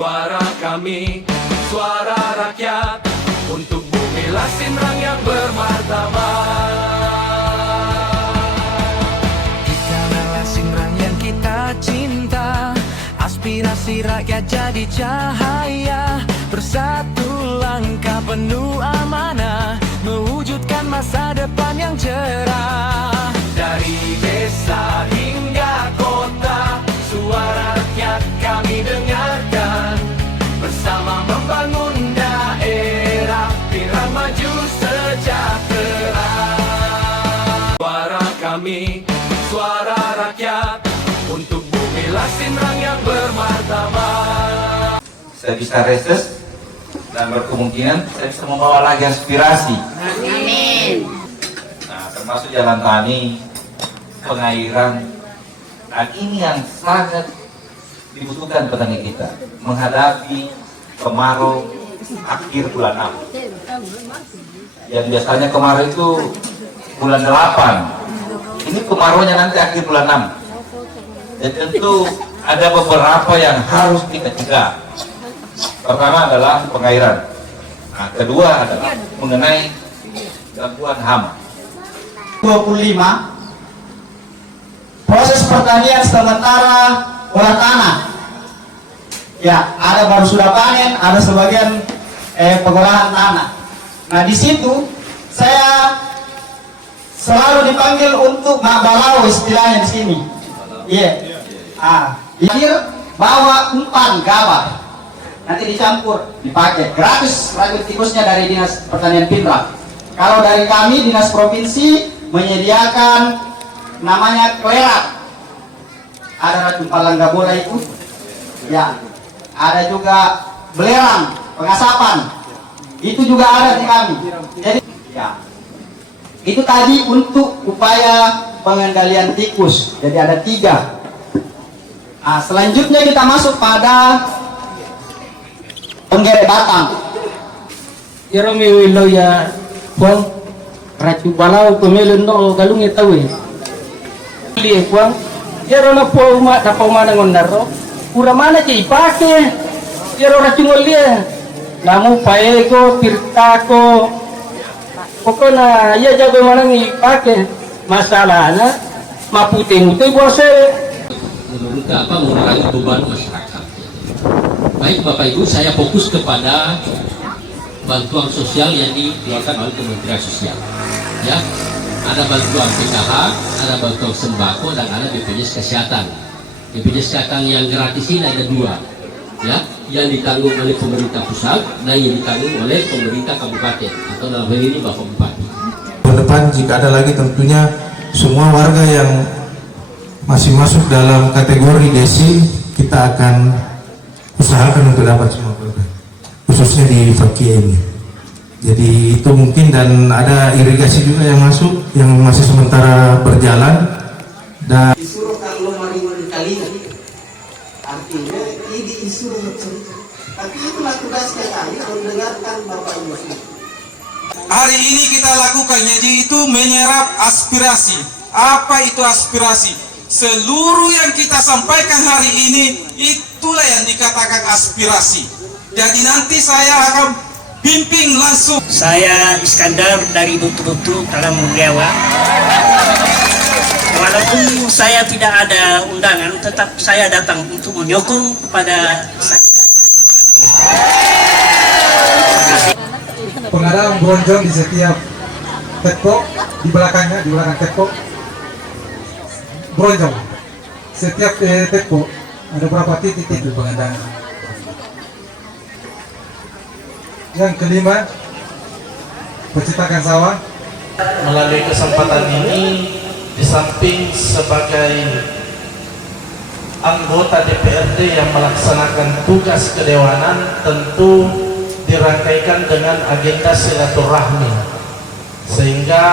Suara kami, suara rakyat, untuk Bumi Lasinrang yang bermartabat. Kita Lasinrang yang kita cinta, aspirasi rakyat jadi cahaya. Bersatu langkah penuh amanah, mewujudkan masa depan yang cerah. Dari desa hingga kota, suara rakyat kami dengarkan. Bersama membangun daerah, biar maju sejahtera. Suara kami, suara rakyat, untuk Bumi Lasinrang yang bermartabat. Saya bisa reses dan berkemungkinan saya bisa membawa lagi aspirasi. Amin. Nah, termasuk jalan tani, pengairan, dan ini yang sangat dibutuhkan petani kita menghadapi kemarau akhir bulan 6. Yang biasanya kemarau itu bulan 8. Ini kemaraunya nanti akhir bulan 6. Dan tentu ada beberapa yang harus kita cegah. Pertama adalah pengairan. Nah, kedua adalah mengenai gangguan hama. 25 proses pertanian sementara olah tanah. Ya, ada baru sudah panen, ada sebagian pengolahan tanah. Nah, di situ saya selalu dipanggil untuk balau istilahnya di sini. Iya. Akhir bawa umpan gabah. Nanti dicampur, dipakai. Gratis racun tikusnya dari Dinas Pertanian Pindrang. Kalau dari kami Dinas Provinsi menyediakan namanya klerat. Ada racun palang gabola itu. Ya. Ada juga belerang, pengasapan. Itu juga ada di kami. Jadi ya. Itu tadi untuk upaya pengendalian tikus. Jadi ada 3. Nah, selanjutnya kita masuk pada penggeret batang. Iro miwilo ya kuang racu balau pemelun no galung itawi. Liye kuang iro na po uma na paumana ngonaro. Ura mana ci ipake. Iro racu ngolie. Namu paego pirtako. Pokoknya ya jago mana ngipake. Masalahnya maputih-mutih bose. Mengurangi beban masyarakat. Baik Bapak Ibu, saya fokus kepada bantuan sosial yang dikeluarkan oleh Kementerian Sosial. Ya, ada bantuan PKH, ada bantuan sembako, dan ada BPJS Kesehatan. BPJS Kesehatan yang gratis ini ada 2, ya, yang ditanggung oleh pemerintah pusat dan yang ditanggung oleh pemerintah kabupaten atau dalam hal ini Bapak Bupati. Ke depan jika ada lagi tentunya semua warga yang masih masuk dalam kategori desi kita akan usahakan untuk dapat semua program, khususnya di Fakia ini. Jadi itu mungkin, dan ada irigasi juga yang masuk yang masih sementara berjalan. Dan disuruh kalau mari-mari kali artinya ini disuruh bercerita. Tapi itulah tugasnya kami mendengarkan Bapak Ibu. Hari ini kita lakukan yaitu menyerap aspirasi. Apa itu aspirasi? Seluruh yang kita sampaikan hari ini itulah yang dikatakan aspirasi. Jadi nanti saya akan bimbing langsung. Saya Iskandar dari Butu-Butu Talang Mundiawa. Walaupun saya tidak ada undangan, tetap saya datang untuk menyokong kepada pengadaan bronjong di setiap teko, di belakang teko bronjong. Setiap teko ada berapa titik pengadaan. Yang kelima, pencetakan sawah. Melalui kesempatan ini, di samping sebagai anggota DPRD yang melaksanakan tugas kedewanan, tentu dirangkaikan dengan agenda silaturahmi, sehingga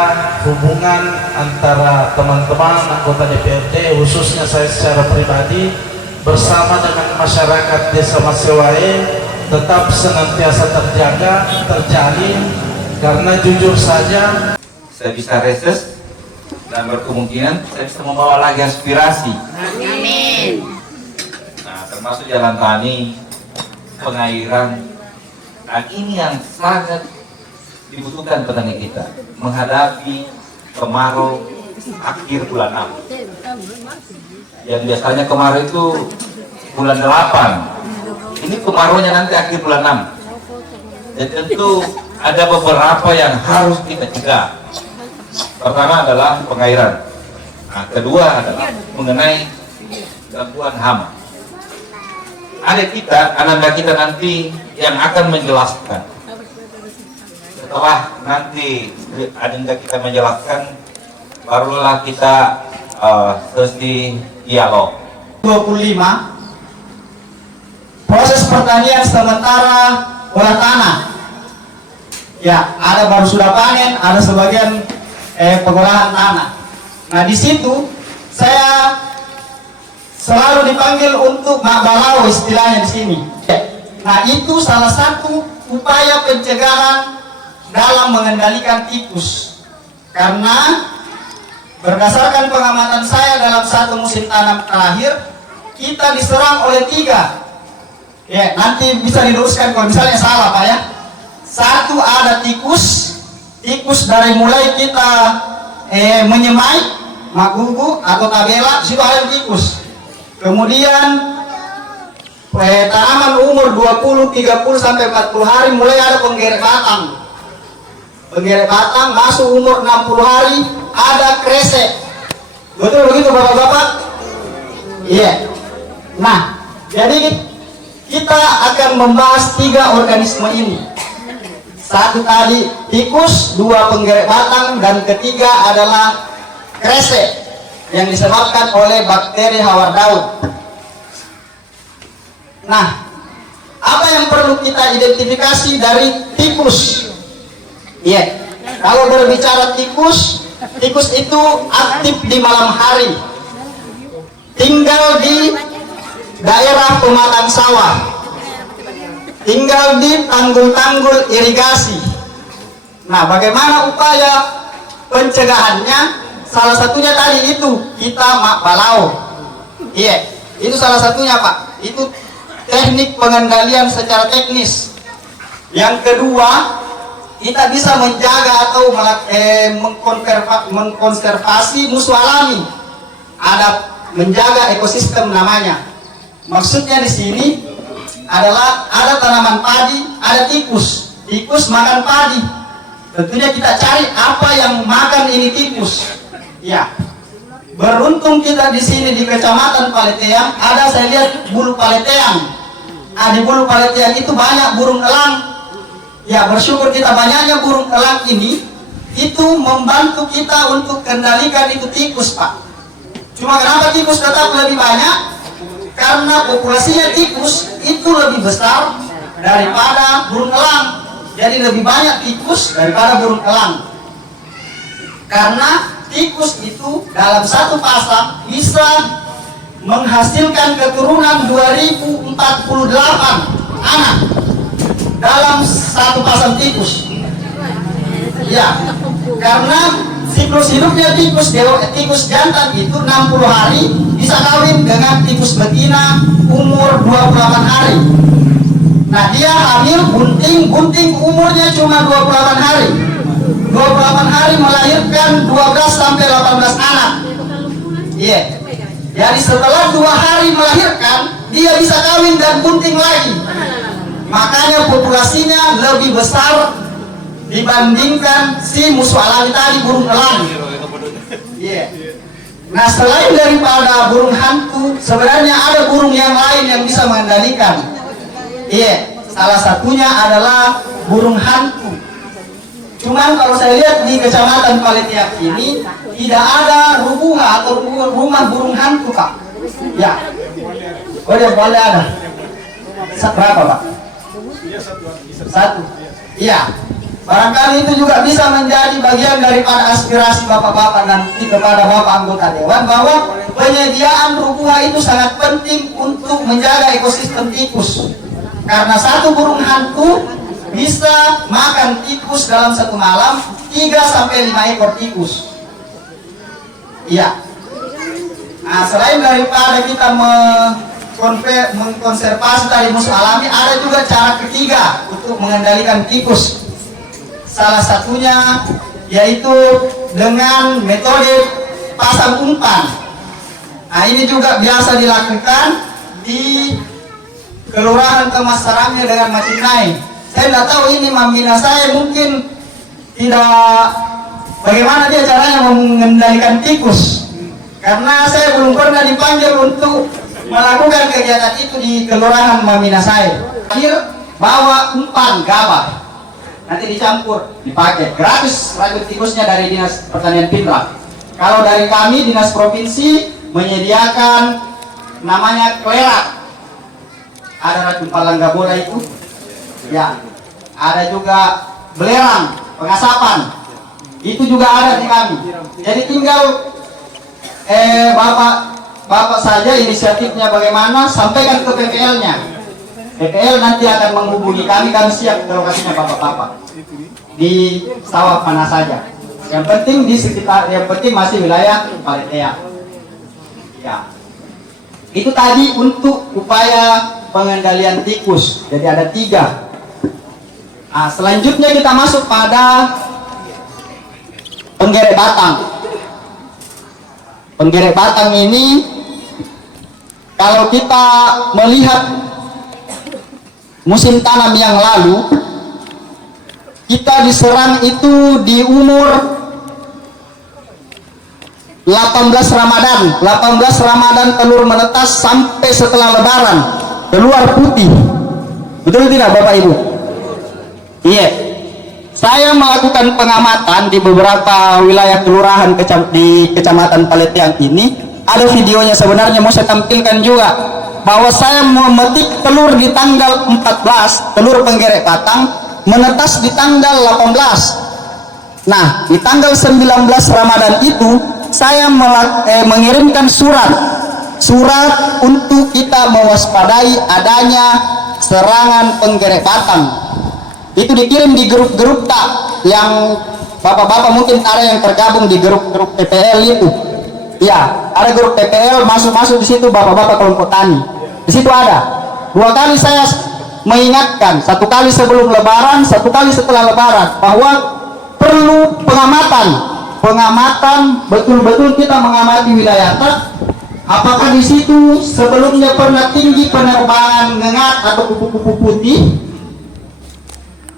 hubungan antara teman-teman anggota DPRD, khususnya saya secara pribadi, bersama dengan masyarakat Desa Masewae tetap senantiasa terjaga, terjalin, karena jujur saja Saya bisa reses dan berkemungkinan saya bisa membawa lagi aspirasi. Amin. Nah, termasuk jalan tani, pengairan. Dan ini yang sangat dibutuhkan petani kita menghadapi kemarau akhir bulan 6. Yang biasanya kemarau itu bulan 8. Ini kemaraunya nanti akhir bulan 6. Dan tentu ada beberapa yang harus kita cegah. Pertama adalah pengairan. Nah, kedua adalah mengenai gangguan hama. Ada kita, anak-anak kita nanti yang akan menjelaskan. Setelah nanti anak kita menjelaskan, barulah kita sesi dialog. 25 proses pertanian sementara olah tanah. Ya, ada baru sudah panen, ada sebagian pengolahan tanah. Nah, di situ saya selalu dipanggil untuk mak balau istilahnya di sini. Nah, itu salah satu upaya pencegahan dalam mengendalikan tikus. Karena berdasarkan pengamatan saya dalam satu musim tanam terakhir, kita diserang oleh 3. Ya, nanti bisa diluruskan kalau misalnya salah Pak ya. 1 ada tikus dari mulai kita menyemai, magugu atau tabela, situ ada tikus. Kemudian tanaman umur 20, 30 sampai 40 hari mulai ada penggeret batang. Penggeret batang masuk umur 60 hari ada kresek. Betul begitu Bapak-bapak? Iya. Nah, jadi kita akan membahas 3 organisme ini. 1 tadi tikus, 2 penggeret batang, dan ketiga adalah kresek yang disebabkan oleh bakteri hawar daun. Nah, apa yang perlu kita identifikasi dari tikus? Iya, kalau berbicara tikus itu aktif di malam hari, tinggal di daerah pematang sawah, tinggal di tanggul-tanggul irigasi. Nah, bagaimana upaya pencegahannya? Salah satunya tadi itu kita mak balau. Iya, itu salah satunya Pak. Itu teknik pengendalian secara teknis. Yang kedua, kita bisa menjaga atau mengkonservasi musuh alami. Ada menjaga ekosistem namanya. Maksudnya di sini adalah ada tanaman padi, ada tikus. Tikus makan padi. Tentunya kita cari apa yang makan ini tikus. Ya, beruntung kita di sini di Kecamatan Paleteang ada, saya lihat bulu paleteang. Di bulu paleteang itu banyak burung elang. Ya, bersyukur kita banyaknya burung elang ini, itu membantu kita untuk kendalikan itu tikus Pak. Cuma kenapa tikus tetap lebih banyak? Karena populasinya tikus itu lebih besar daripada burung elang. Jadi lebih banyak tikus daripada burung elang. Karena tikus itu dalam satu pasang bisa menghasilkan keturunan 2048 anak dalam satu pasang tikus. Ya, karena siklus hidupnya tikus jantan itu 60 hari bisa kawin dengan tikus betina umur 28 hari. Nah, dia hamil bunting umurnya cuma 28 hari. 28 hari melahirkan 12 sampai 18 anak. Iya. Jadi setelah 2 hari melahirkan, dia bisa kawin dan bunting lagi. Makanya populasinya lebih besar dibandingkan si musuh alami tadi, burung elang. Iya. Nah, selain daripada burung hantu, sebenarnya ada burung yang lain yang bisa mengendalikan. Iya, salah satunya adalah burung hantu. Cuman kalau saya lihat di Kecamatan Paleteang ini tidak ada rubuha atau rumah burung hantu Pak. Ya, boleh ada. Berapa Pak? 1. Iya. Barangkali itu juga bisa menjadi bagian daripada aspirasi bapak-bapak nanti kepada bapak anggota dewan, bahwa penyediaan rubuha itu sangat penting untuk menjaga ekosistem tikus. Karena satu burung hantu bisa makan tikus dalam satu malam 3 sampai 5 ekor tikus. Iya. Nah, selain daripada kita mengkonservasi tadi musuh alami, ada juga cara ketiga untuk mengendalikan tikus. Salah satunya yaitu dengan metode pasang umpan. Nah, ini juga biasa dilakukan di kelurahan Kemas Sarangnya dengan Macinai. Saya tidak tahu ini membina saya mungkin tidak bagaimana dia caranya mengendalikan tikus, karena saya belum pernah dipanggil untuk melakukan kegiatan itu di kelurahan Mamina saya. Akhir bawa umpan gabah, nanti dicampur, dipakai gratis racun tikusnya dari Dinas Pertanian Pindrang. Kalau dari kami Dinas Provinsi menyediakan namanya klerak, ada racun palang gabola itu, ya, ada juga belerang pengasapan, itu juga ada di kami. Jadi tinggal bapak saja inisiatifnya bagaimana, sampaikan ke PPL-nya. PPL nanti akan menghubungi kami siap ke lokasinya bapak-bapak di sawah mana saja. Yang penting di sekitar, yang penting masih wilayah Paletea. Ya, itu tadi untuk upaya pengendalian tikus. Jadi ada 3. Nah, selanjutnya kita masuk pada penggerek batang. Penggerek batang ini, kalau kita melihat musim tanam yang lalu, kita diserang itu di umur 18 Ramadan telur menetas sampai setelah Lebaran keluar putih. Betul tidak Bapak Ibu? Iya. Saya melakukan pengamatan di beberapa wilayah kelurahan di Kecamatan Paleteang ini. Ada videonya sebenarnya, mau saya tampilkan juga, bahwa saya memetik telur di tanggal 14, telur penggerek batang menetas di tanggal 18. Nah, di tanggal 19 Ramadan itu saya mengirimkan surat untuk kita mewaspadai adanya serangan penggerek batang. Itu dikirim di grup-grup yang bapak-bapak mungkin ada yang tergabung di grup-grup PPL itu. Ya, ada grup PPL, masuk di situ bapak-bapak kelompok tani. Di situ ada 2 kali saya mengingatkan, 1 kali sebelum Lebaran, 1 kali setelah Lebaran, bahwa perlu pengamatan betul-betul kita mengamati wilayah apakah di situ sebelumnya pernah tinggi penerbangan ngengat atau kupu-kupu putih,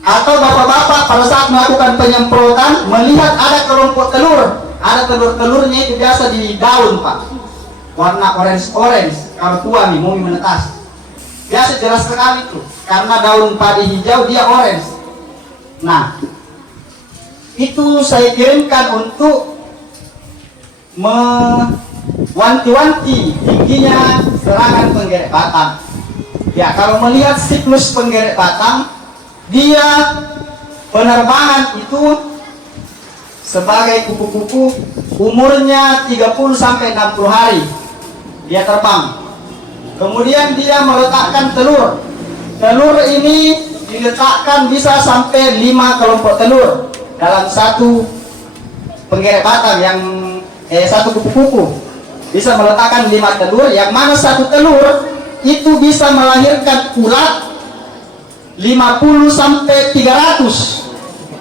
atau bapak-bapak pada saat melakukan penyemprotan melihat ada kelompok telur, ada telur-telurnya itu biasa di daun Pak, warna orange kalau tua nih mau menetas, biasa jelas sekali tuh, karena daun padi hijau dia orange. Nah, itu saya kirimkan untuk mewanti-wanti tingginya serangan penggerek batang. Ya, kalau melihat siklus penggerek batang, dia penerbangan itu sebagai kupu-kupu umurnya 30 sampai 60 hari dia terbang. Kemudian dia meletakkan telur. Telur ini diletakkan bisa sampai 5 kelompok telur dalam satu penggerek batang, yang satu kupu-kupu bisa meletakkan 5 telur, yang mana satu telur itu bisa melahirkan ulat 50 sampai 300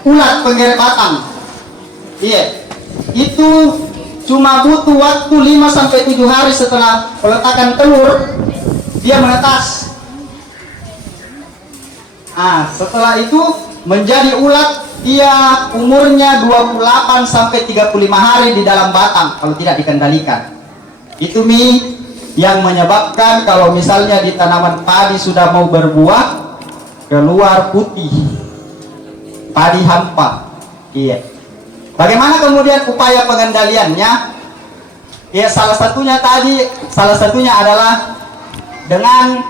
ulat penggerek batang. Iya, itu cuma butuh waktu 5 sampai 7 hari setelah peletakan telur dia menetas. Nah, setelah itu menjadi ulat, dia umurnya 28 sampai 35 hari di dalam batang kalau tidak dikendalikan. Itu yang menyebabkan kalau misalnya di tanaman padi sudah mau berbuah keluar putih, padi hampa. Iya. Bagaimana kemudian upaya pengendaliannya? Ya, salah satunya adalah dengan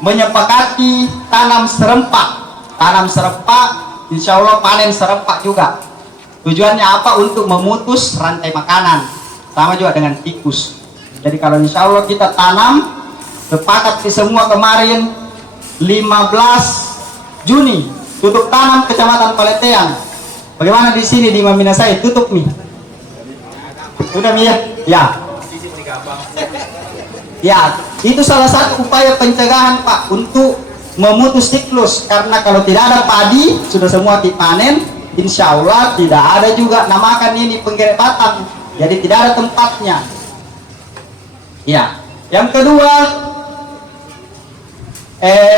menyepakati tanam serempak. Tanam serempak, insya Allah panen serempak juga. Tujuannya apa? Untuk memutus rantai makanan. Sama juga dengan tikus. Jadi kalau insya Allah kita tanam, sepakat di semua kemarin 15 Juni tutup tanam Kecamatan Paleteang. Bagaimana di sini di Mamina saya tutup nih? Sudah Mi ya? Ya. Ya, itu salah satu upaya pencegahan Pak untuk memutus siklus, karena kalau tidak ada padi sudah semua dipanen, insya Allah tidak ada juga namakan ini penggerek batang, jadi tidak ada tempatnya. Ya, yang kedua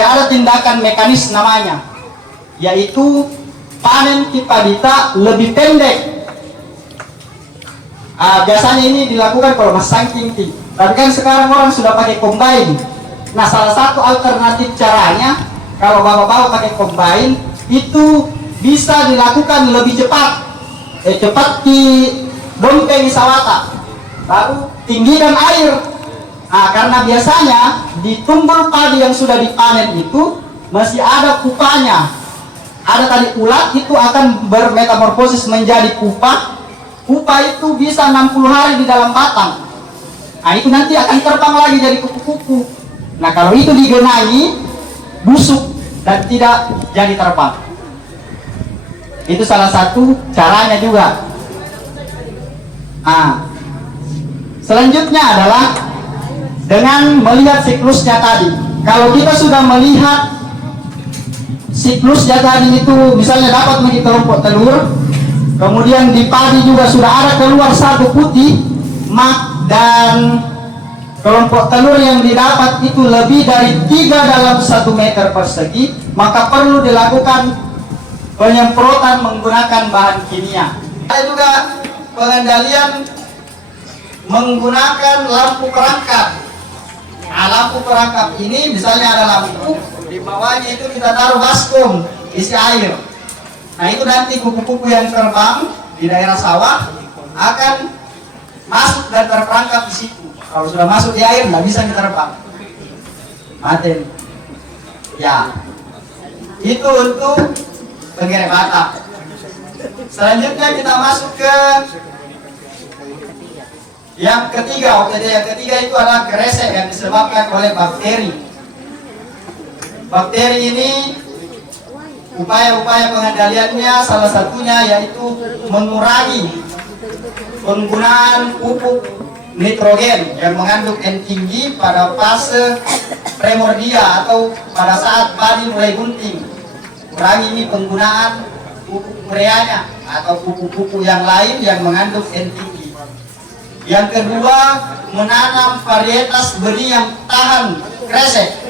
ada tindakan mekanis namanya, yaitu panen tipadita lebih pendek. Biasanya ini dilakukan kalau masih saking tinggi, tapi kan sekarang orang sudah pakai combine. Nah, salah satu alternatif caranya kalau bapak-bapak pakai combine itu bisa dilakukan lebih cepat, cepat di dompeng sawata, baru tinggikan air. Nah, karena biasanya di tumbul padi yang sudah dipanen itu masih ada pupanya, ada tadi ulat itu akan bermetamorfosis menjadi pupa. Pupa itu bisa 60 hari di dalam batang. Nah, itu nanti akan terbang lagi jadi kupu-kupu. Nah, kalau itu digenangi, busuk dan tidak jadi terbang. Itu salah satu caranya juga. Nah, selanjutnya adalah dengan melihat siklusnya tadi. Kalau kita sudah melihat siklusnya tadi itu, misalnya dapat menjadi kelompok telur, kemudian di padi juga sudah ada keluar satu putih, dan kelompok telur yang didapat itu lebih dari 3 dalam 1 meter persegi, maka perlu dilakukan penyemprotan menggunakan bahan kimia. Ada juga pengendalian menggunakan lampu perangkap. Nah, lampu perangkap ini misalnya ada lampu, di bawahnya itu kita taruh baskom isi air. Nah, itu nanti kupu-kupu yang terbang di daerah sawah akan masuk dan terperangkap di situ. Kalau sudah masuk di air nggak bisa diterbang, mati. Ya, itu untuk penggerek batang. Selanjutnya kita masuk ke yang ketiga. Yang ketiga itu adalah kresek yang disebabkan oleh bakteri. Bakteri ini upaya-upaya pengendaliannya salah satunya yaitu mengurangi penggunaan pupuk nitrogen yang mengandung N tinggi pada fase primordia atau pada saat padi mulai bunting. Kurangi ini penggunaan pupuk ureanya atau pupuk-pupuk yang lain yang mengandung N tinggi. Yang kedua, menanam varietas benih yang tahan kresek.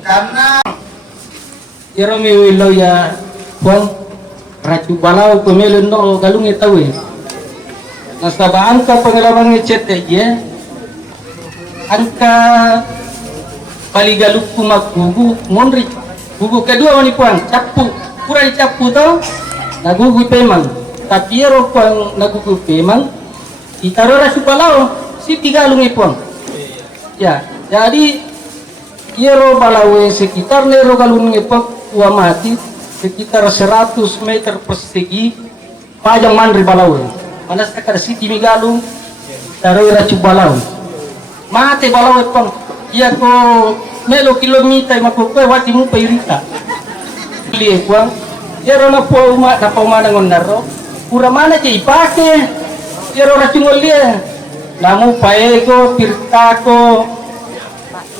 Karena Irami wilau ya Puang racu balau pemelun no galung itawe. Nasaba angka pengalaman ngecet ya. Angka paligaluk kumak gugu monri. Gugu kedua mani Puang capu pura dicapu tau. Nagugu pemang. Tapi ero Puang nagugu pemang. Itaro racu balau si 3 galung Puang. Ya, jadi ero balau sekitar nero galung Puang mati sekitar 100 meter persegi pajang mandri balau. Mana sekadar siti migalung taruh racu balau. Mate balau Puang. Iya ko melo kilometer mako ko wati mo pairita. Liye Puang. Ero na po na pamanangon naro. Pura mana cai ipake. Ero racu ngolie. Namu paego pirtako.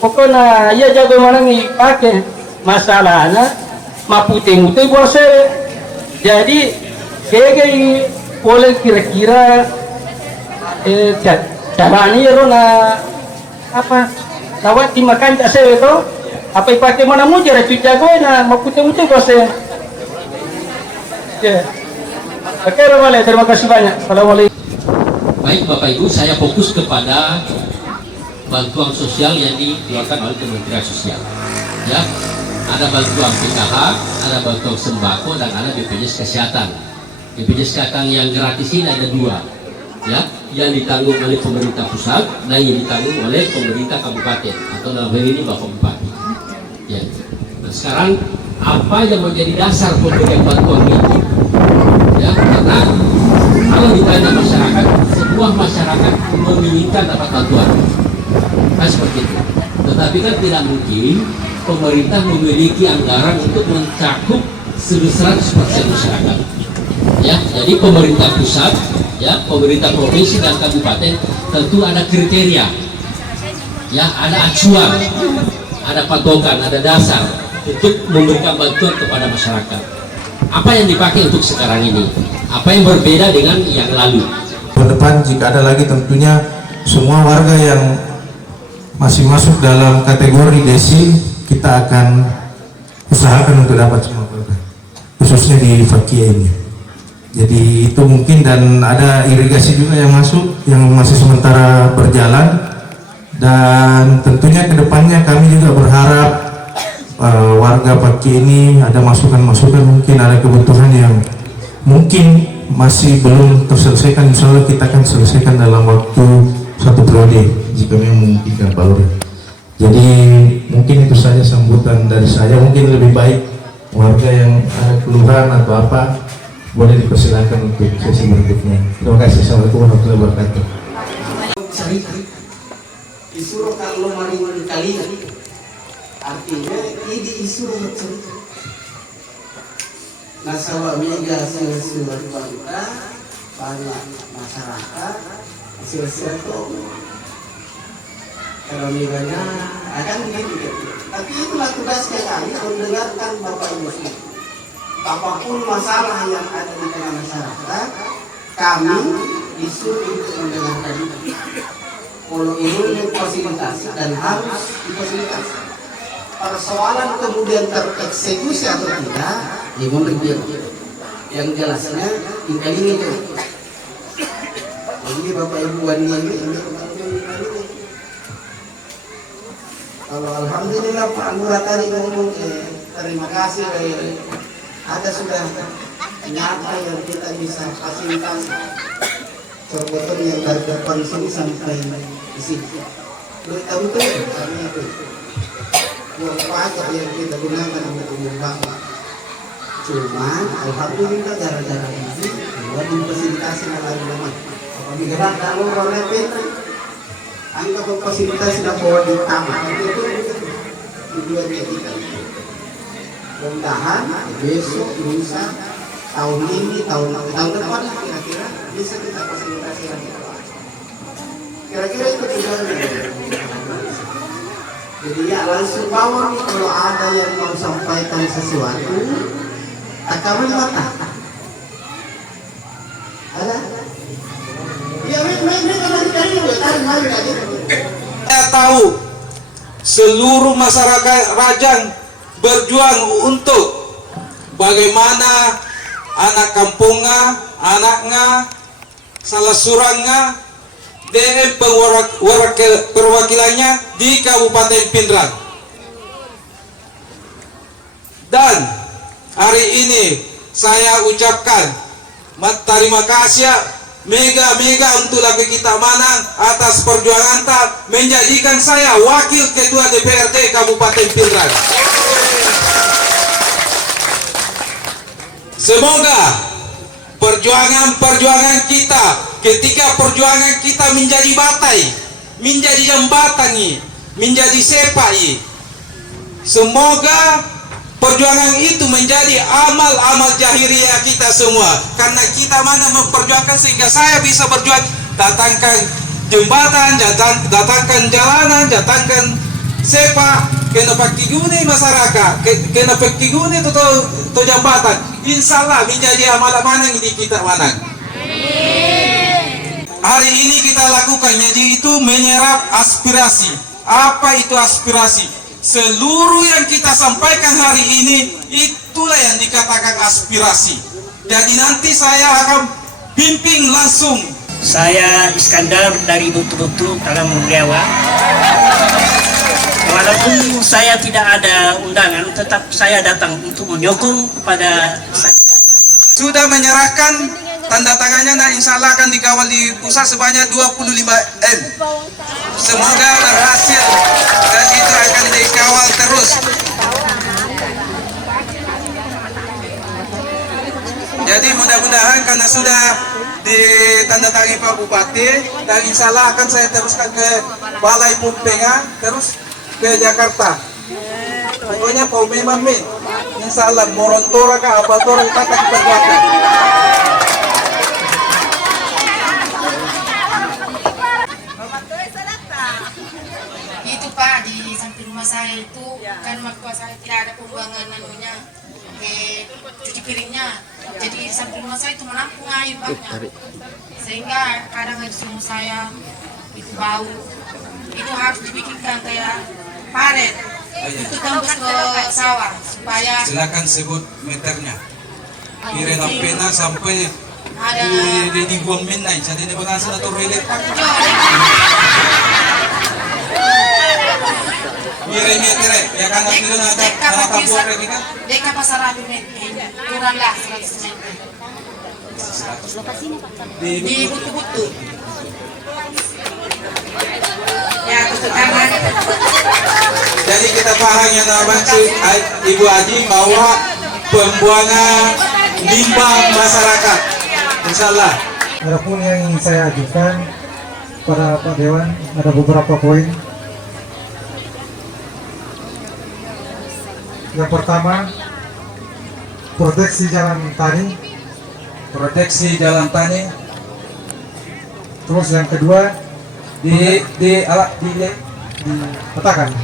Pokoknya iya jago mana ipake. Masalahnya maputing-muting bose. Jadi sebagai boleh kira-kira caranya ya na apa nawat dimakan tak sewe to apa ipakai mana mujar itu jago na maputing-muting bose. Ya. Oke, boleh. Terima kasih banyak. Assalamualaikum. Baik Bapak Ibu, saya fokus kepada bantuan sosial yang dikeluarkan oleh Kementerian Sosial. Ya, ada bantuan PKH, ada bantuan sembako, dan ada BPJS Kesehatan. BPJS Kesehatan yang gratis ini ada 2, ya, yang ditanggung oleh pemerintah pusat dan yang ditanggung oleh pemerintah kabupaten atau dalam hal ini Bapak Bupati. Ya. Nah, sekarang apa yang menjadi dasar pemberian bantuan ini? Ya, karena kalau ditanya masyarakat, sebuah masyarakat menginginkan dapat bantuan, kan seperti itu. Tetapi kan tidak mungkin pemerintah memiliki anggaran untuk mencakup 100% masyarakat. Ya, jadi pemerintah pusat, ya, pemerintah provinsi dan kabupaten tentu ada kriteria, ya, ada acuan, ada patokan, ada dasar untuk memberikan bantuan kepada masyarakat. Apa yang dipakai untuk sekarang ini? Apa yang berbeda dengan yang lalu? Ke depan jika ada lagi tentunya semua warga yang masih masuk dalam kategori desi kita akan usahakan untuk dapat semua program, khususnya di Fakia ini. Jadi itu mungkin, dan ada irigasi juga yang masuk yang masih sementara berjalan, dan tentunya kedepannya kami juga berharap warga Fakia ini ada masukan-masukan, mungkin ada kebutuhan yang mungkin masih belum terselesaikan, insya Allah kita akan selesaikan dalam waktu 1 periode jika memang memungkinkan Pak Lurah. Jadi mungkin itu saja sambutan dari saya. Mungkin lebih baik warga yang ada keluhan atau apa boleh dipersilakan untuk sesi berikutnya. Terima kasih. Assalamualaikum warahmatullahi wabarakatuh. Disuruh kalau mari kali artinya ini disuruh cerita. Nah, sama mega sesuatu kita banyak masyarakat sesuatu kalau meganya akan begitu. Tapi itulah tugasnya kami mendengarkan Bapak Ibu. Apapun masalah yang ada di tengah masyarakat, kami disuruh untuk mendengarkan itu. Kalau ini difasilitasi dan harus difasilitasi. Persoalan kemudian tereksekusi atau tidak, ya memberi yang jelasnya tinggal ini. Jadi Bapak Ibu wanita ini kalau alhamdulillah Pak Lurah tadi ngomong terima kasih ada sudah nyata yang kita bisa fasilitasi contohnya yang dari depan sini sampai di sini. Boleh tahu itu karena itu uang pajak yang kita gunakan untuk menyumbang. Cuman alhamdulillah gara-gara ini buat fasilitasi melalui nama. Apabila kalau orang angka fasilitasi dan bawa di taman itu tujuannya kita. Mudah-mudahan besok, lusa, tahun ini, tahun depan kira-kira bisa kita fasilitasi lagi. Kira-kira itu tujuannya. Jadi ya langsung bawa nih kalau ada yang mau sampaikan sesuatu, kami mata. Ada? Ya, Saya tahu seluruh masyarakat Rajang berjuang untuk bagaimana anak kampungnya, anaknya, salah surangnya, DM perwakilannya di Kabupaten Pindrang. Dan hari ini saya ucapkan terima kasih mega untuk lagi kita Manang atas perjuangan menjadikan saya wakil ketua DPRD Kabupaten Pindrang. Semoga perjuangan kita, ketika perjuangan kita menjadi batai, menjadi jembatan, menjadi sepai, semoga perjuangan itu menjadi amal-amal jahiliyah kita semua. Karena kita mana memperjuangkan sehingga saya bisa berjuang, datangkan jembatan, datangkan jalanan, datangkan sepa, kena pakiguni masyarakat, kena pakiguni itu jembatan. Insya Allah menjadi amal-amal yang di kita mana. Hari ini kita lakukan, jadi itu menyerap aspirasi. Apa itu aspirasi? Seluruh yang kita sampaikan hari ini itulah yang dikatakan aspirasi. Jadi nanti saya akan bimbing langsung. Saya Iskandar dari Butu-Butu, Kalang Muliawa. Walaupun saya tidak ada undangan, tetap saya datang untuk menyokong kepada sudah menyerahkan tanda tangannya, nah insya Allah akan dikawal di pusat sebanyak 25M. Semoga berhasil dan itu akan dikawal terus. Jadi mudah-mudahan karena sudah ditandatangani Pak Bupati, dan insya Allah akan saya teruskan ke Balai Pumpenga, terus ke Jakarta. Pokoknya kalau memang insya Allah Morontora ke Abatora kita akan berjuang. kan mertua saya tidak ada pembuangan anunya, cuci piringnya. Jadi samping rumah saya itu menampung air banyak, sehingga kadang di sumur saya itu bau. Itu harus dibikinkan kayak paret, itu tembus ke sawah supaya. Silakan sebut meternya. Kira pena sampai Ada di buang minai, jadi ini pengasal atau relate. Kira meter ya kan itu ada buat lagi kan? Deka pasar rapi kurang lah 100 meter. Di butu-butu. Ya, butu tangan. Jadi kita paham yang maksud Ibu Haji bahwa pembuangan limbah masyarakat, insyaallah. Adapun yang ingin saya ajukan pada Pak Dewan ada beberapa poin. Yang pertama, proteksi jalan tani. Proteksi jalan tani. Terus yang kedua, batakan.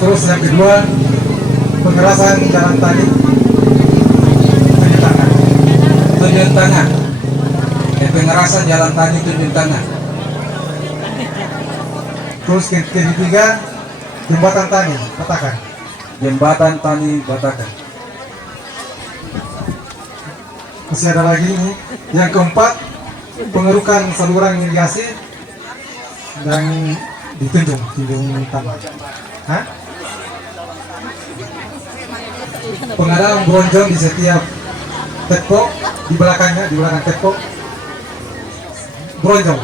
Terus yang kedua, pengerasan jalan tani. Tunjuk tangan. Pengerasan jalan tani tunjuk tangan. Terus yang ketiga, jembatan tani, batakan. Jembatan tani batakan. Masih ada lagi ini. Yang keempat, pengerukan saluran irigasi dan ditunjuk tanah. Pengadaan bronjong di setiap teko, di belakang teko bronjong.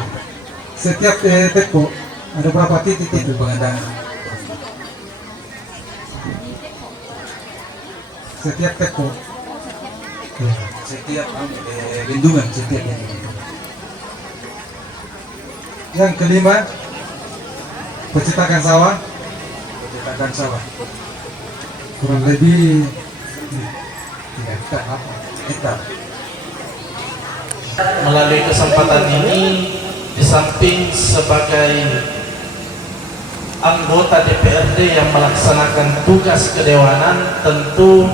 Setiap teko ada berapa titik itu pengadaan? Setiap teko. Setiap bendungan, setiap Yang kelima, pencetakan sawah. Kurang lebih 3 hektar. Melalui kesempatan ini, di samping sebagai anggota DPRD yang melaksanakan tugas kedewanan, tentu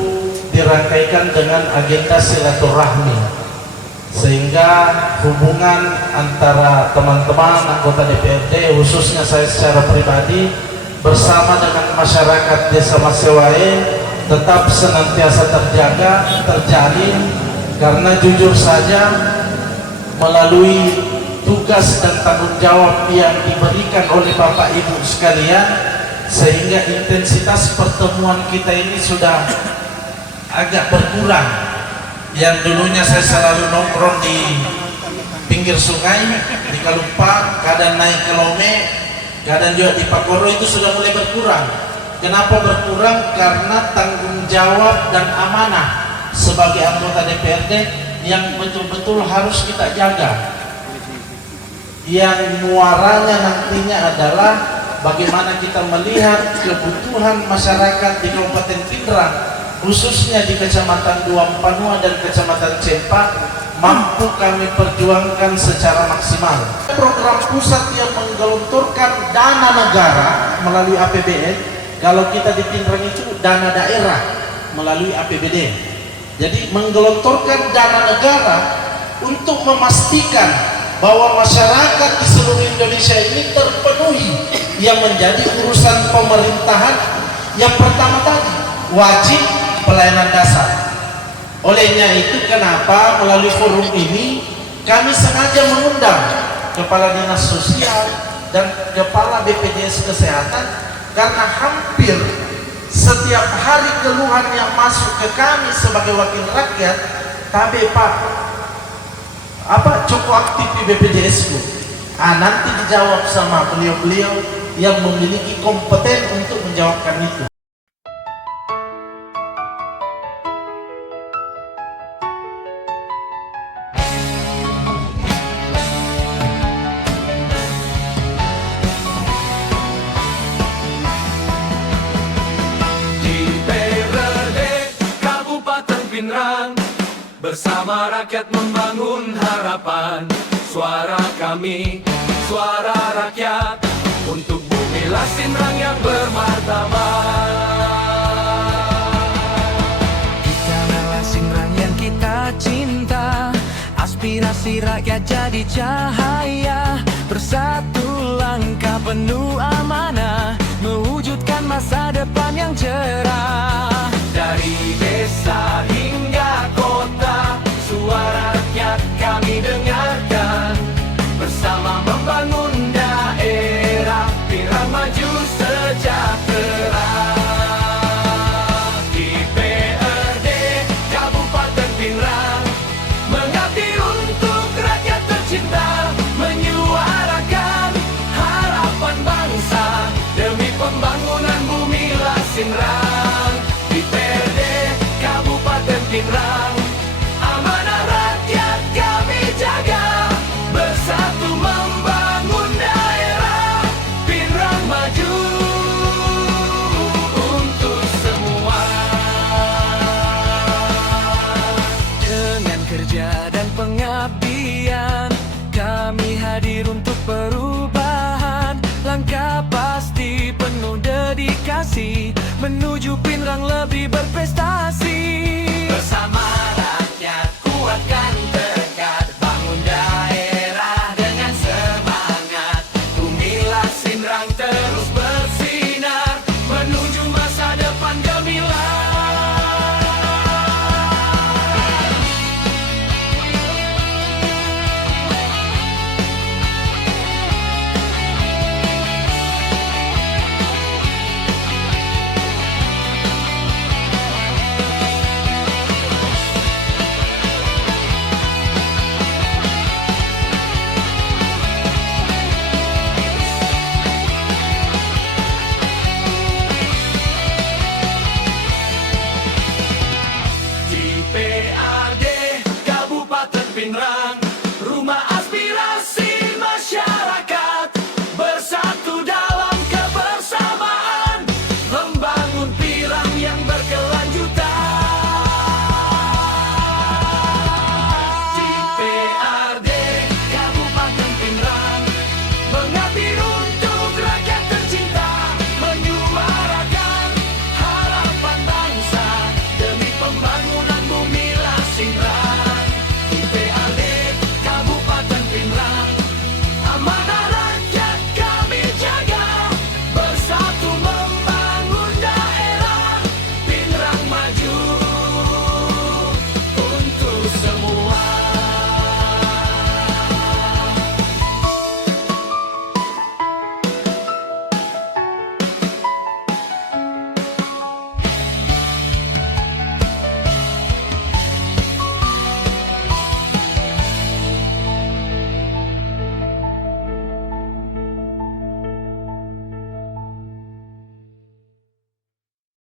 dirangkaikan dengan agenda silaturahmi, sehingga hubungan antara teman-teman anggota DPRD, khususnya saya secara pribadi bersama dengan masyarakat Desa Masewae tetap senantiasa terjaga, terjalin, karena jujur saja melalui tugas dan tanggung jawab yang diberikan oleh Bapak Ibu sekalian, sehingga intensitas pertemuan kita ini sudah agak berkurang. Yang dulunya saya selalu nongkrong di pinggir sungai, di Kalumpa, kadang naik ke Lome, kadang juga di Pakoro, itu sudah mulai berkurang. Kenapa berkurang? Karena tanggung jawab dan amanah sebagai anggota DPRD yang betul-betul harus kita jaga. Yang muaranya nantinya adalah bagaimana kita melihat kebutuhan masyarakat di Kabupaten Pindrang, khususnya di Kecamatan Duampanua dan Kecamatan Cempa, mampu kami perjuangkan secara maksimal. Program pusat yang menggelontorkan dana negara melalui APBN, kalau kita di Pindrang itu dana daerah melalui APBD. Jadi menggelontorkan dana negara untuk memastikan bahwa masyarakat di seluruh Indonesia ini terpenuhi yang menjadi urusan pemerintahan. Yang pertama tadi, wajib pelayanan dasar. Olehnya itu kenapa melalui forum ini kami sengaja mengundang Kepala Dinas Sosial dan Kepala BPJS Kesehatan, karena hampir setiap hari keluhan yang masuk ke kami sebagai wakil rakyat, "Tabe Pak, apa cukup aktif di BPJS ku?" Nanti dijawab sama beliau-beliau yang memiliki kompeten untuk menjawabkan itu. Bersama rakyat membangun harapan, suara kami, suara rakyat untuk Bumi Lasinrang yang bermartabat. Kita Lasinrang yang kita cinta, aspirasi rakyat jadi cahaya. Bersatu langkah penuh amanah, mewujudkan masa depan yang cerah. Dari desa